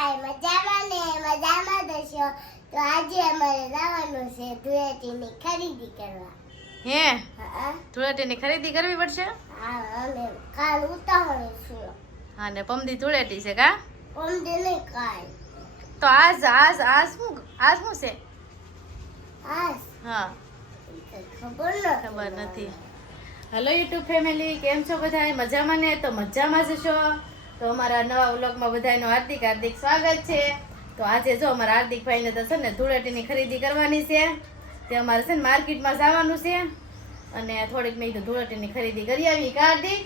બધાય મજામાં ને મજામાં દશો તો આજે અમારે જવાનું છે ધૂળેટીની ખરીદી કરવા. હે? હા. ધૂળેટીની ખરીદી કરવી પડશે? હા અમે કાલ ઉતાવળ છું હા ને પમદી ધૂળેટી છે કા? પમદી નહીં કાલ. તો આજ આજ આજ શું આજ શું છે? આજ? હા. ખબર ન ખબર નથી. હેલો યુટ્યુબ ફેમિલી કેમ છો બધા મજામાં ને? તો મજામાં જ છો? તો અમારા નવા વ્લોગમાં બધાનું હાર્દિક હાર્દિક સ્વાગત છે. તો આજે જો અમારા હાર્દિકભાઈને તો છે ને ધૂળેટીની ખરીદી કરવાની છે. તે અમારે છે ને માર્કેટમાં જવાનું છે. અને થોડીક મેં કીધું ધૂળેટીની ખરીદી કરી આવી. હાર્દિક?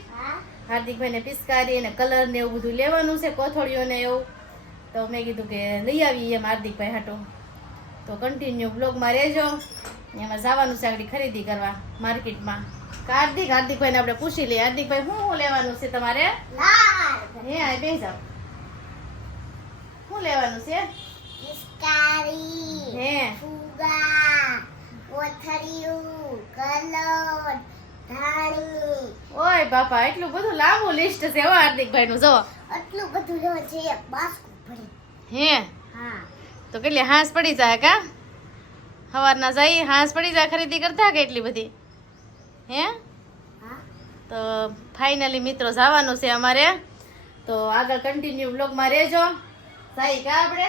હાર્દિકભાઈને પિસ્કારી અને કલર ને એવું બધું લેવાનું છે કોથળીઓ ને એવું. તો મેં કીધું કે લઈ આવીએ એમ હાર્દિકભાઈ હાટો. તો કન્ટિન્યુ બ્લોગમાં રહેજો. એમાં જવાનું છે આગળ ખરીદી કરવા માર્કેટમાં. કાર્દિક હાર્દિક હાર્દિકભાઈને આપણે પૂછી લઈએ. હાર્દિકભાઈ શું શું લેવાનું છે તમારે? હે આ બે જાઓ. શું લેવાનું છે? પિસ્કારી હે. ફુગા કોથળિયું કલર ધાણી. ઓય બાપા એટલું બધું લાંબુ લિસ્ટ છે હો હાર્દિકભાઈ નું જો આટલું બધું છે ભરી. હે. હા. તો કેટલી હાંસ પડી જાય કા? સવારના જઈ હાંસ પડી જાય ખરીદી કરતા કે એટલી બધી? હે? હા. તો ફાઇનલી મિત્રો જવાનું છે અમારે. તો આગળ કન્ટિન્યુ બ્લોગમાં રહેજો. સાઈ કા આપણે?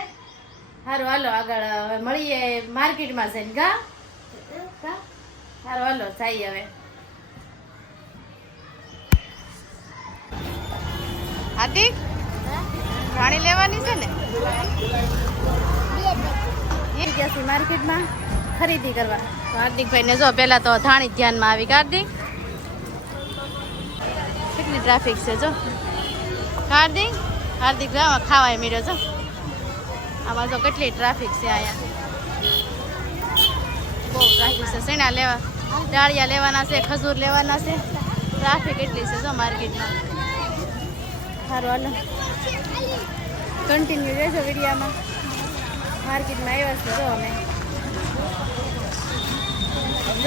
સારું હાલો આગળ હવે મળીએ માર્કેટમાં જઈને કા? સારું હાલો સાઈ હવે. હાર્દિક રાણી લેવાની છે ને? એ માર્કેટમાં ખરીદી કરવા તો હાર્દિકભાઈ જો પહેલાં તો ધાણી ધ્યાનમાં આવી કે હાર્દિક? કેટલી ટ્રાફિક છે જો? હાર્દિક? હાર્દિક ખાવાય મળ્યો છો આમાં જો કેટલી ટ્રાફિક છે અહીંયા. બહુ ટ્રાફિક છે. શેણા લેવા? ડાળિયા લેવાના છે, ખજૂર લેવાના છે. ટ્રાફિક એટલી છે જો માર્કેટમાં. સારું, હાલો. કન્ટિન્યુ રહેજો વિડીયામાં. માર્કેટમાં આવ્યા છે, જો અમે.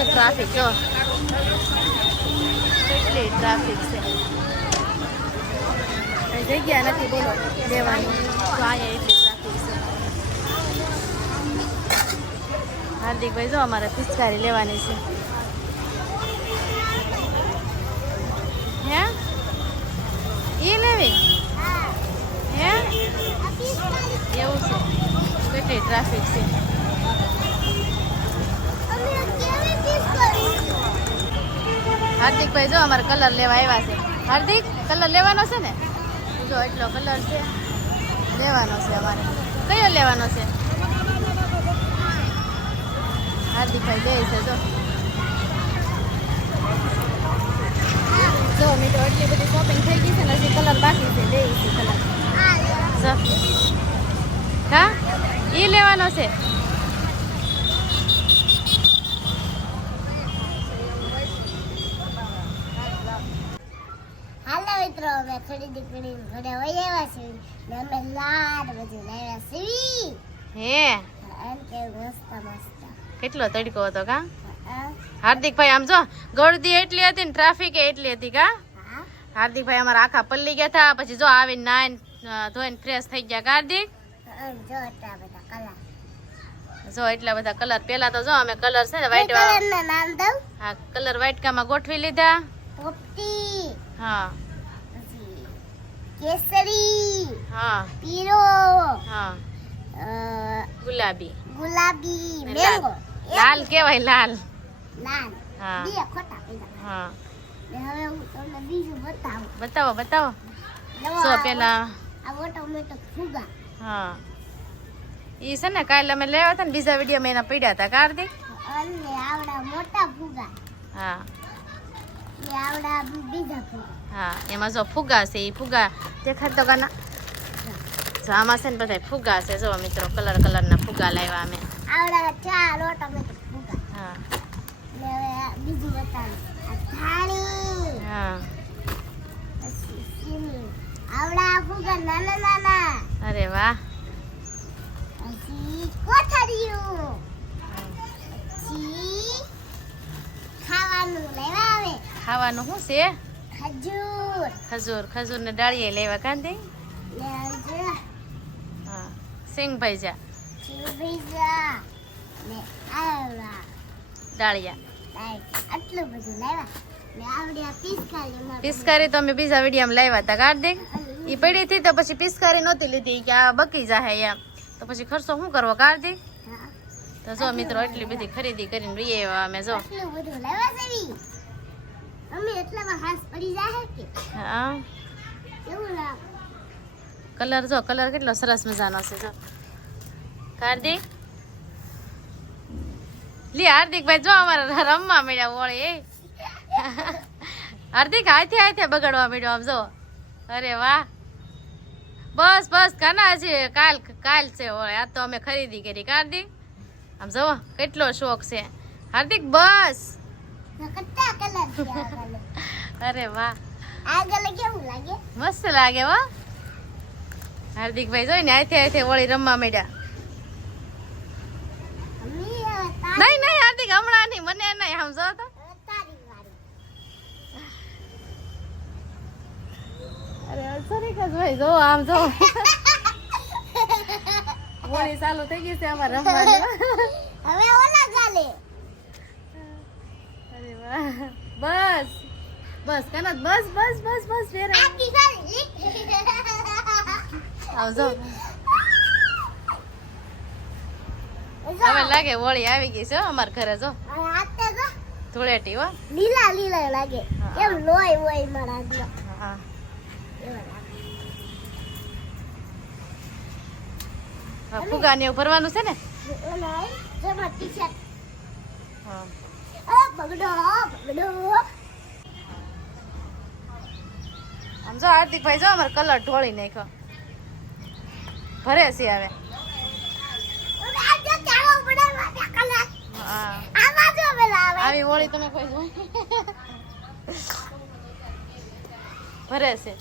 ટ્રાફિક જો. કેટલી ટ્રાફિક છે. જગ્યા નથી બોલો લેવાની તો અહીંયા એટલી ટ્રાફિક છે. હાર્દિકભાઈ, જો અમારે પિચકારી લેવાની છે. હે એ લેવી હે એવું છે કેટલી ટ્રાફિક છે હાર્દિકભાઈ જો અમારે કલર લેવા આવ્યા છે. હાર્દિક કલર લેવાનો છે ને? જો એટલો કલર છે. લેવાનો છે અમારે. કયો લેવાનો છે? હાર્દિકભાઈ લે છે જો જો મિત્રો એટલી બધી શોપિંગ થઈ ગઈ છે ને હજી કલર બાકી છે લે છે કલર જો હા એ લેવાનો છે મિત્રો અમે ખરીદી કરીને ઘરે વહી આવ્યા છીએ. ને અમે લાડ બધું લાવ્યા છીએ. હે? એમ કે મસ્ત મસ્ત. કેટલો તડકો હતો કા? હાર્દિકભાઈ આમ જો ગળદી એટલી હતી ને ટ્રાફિક એટલી હતી કા? હાર્દિકભાઈ અમારા આખા પલ્લી ગયા હતા પછી જો આવીને નાઈન ધોઈને ફ્રેશ થઈ ગયા હાર્દિક? જો જો એટલા બધા કલર પેલા તો જો અમે કલર છે ને વ્હાઈટ દઉં. હા કલર વાઇટકામાં ગોઠવી લીધા. પોપટી. હા. કેસરી. હા. પીળો. હા. ગુલાબી. ગુલાબી. મેંગો. લાલ. કેવાય લાલ. લાલ. હા. બે ખોટા પેલા હા. હવે હું તમને બીજું બતાવું. બતાવો બતાવો. સો પેલા. આ મોટો મોટો ફુગા હા. ઈ છે ને કાલે અમે લેવા હતા ને બીજા વિડીયોમાં એના પડ્યા હતા. કાર્તિક અને આવડા મોટા ફુગા. હા. એ આવડા બીજા ફુગા. હા એમાં જો ફુગા છે એ ફુગા દેખાડ તો કાના. જો આમાં છે ને બધા ફુગા છે. જો મિત્રો કલર કલરના ફુગા લાવ્યા અમે. આવડા ચાર ઓટોમેટિક ફુગા. હા. ને બીજું બતાવું થાળી. હા. આવડા ફુગા નાના નાના. અરે વાહ. પછી કોથળિયું પછી ખાવાનું લેવા આવે ખાવાનું શું છે? ખજૂર. ખજૂર. ખજૂર ને ડાળીએ લેવા કાંધી? ને આ જો. હા. સિંગ ભાઈજા પીઝા ને આવડા. ડાળિયા. લાઈક આટલું બધું લાવ્યા ને આવડી આ પિસ્કાલી માં પિસ્કારી તો અમે બીજા વિડીયામાં લાવ્યા હતા કાર્તિક ઈ પડી હતી તો પછી પિસ્કારી નહોતી લીધી કે આ બકી જાહે એમ. તો પછી ખર્ચો શું કરવો કાર્તિક તો જો મિત્રો એટલી બધી ખરીદી કરીને રહીએ આવ્યા અમે જો. કલર જો કલર કેટલો સરસ મજાનો છે જો. કાર્દિક લી હાર્દિકભાઈ જો અમારા રમવા મળ્યા વળે હાર્દિક હાથે હાથે બગાડવા મળ્યો આમ જો. અરે વાહ. બસ બસ કાના છે કાલ કાલ છે આ તો અમે ખરીદી કરી. હાર્દિક આમ જવો કેટલો શોખ છે. હાર્દિક બસ. અરે વાહ. મસ્ત લાગે હો. હાર્દિકભાઈ જોઈને આથી આથી વળી રમવા માંડ્યા. નહીં નહીં હાર્દિક હમણાં નહીં મને નહીં સમજો તો. અરે sorry કે જો આમ જો. વળી ચાલુ થઈ ગઈ છે અમારે રમવાની. હવે ઓલા ગાલે અરે વાહ. બસ. બસ કનત બસ બસ બસ બસ ફેર આવજો હવે લાગે વળી આવી ગઈ છે અમાર ઘરે જો. ધૂળેટી હો. લીલા લીલા લાગે. કેમ લોહી હોય મારા હા. ફુગા ને એવું ભરવાનું છે ને? આમ જો હાર્દિકભાઈ જો અમારે કલર ઢોળી નાખ્યો. ભરે છે હવે. તમે ભરે છે.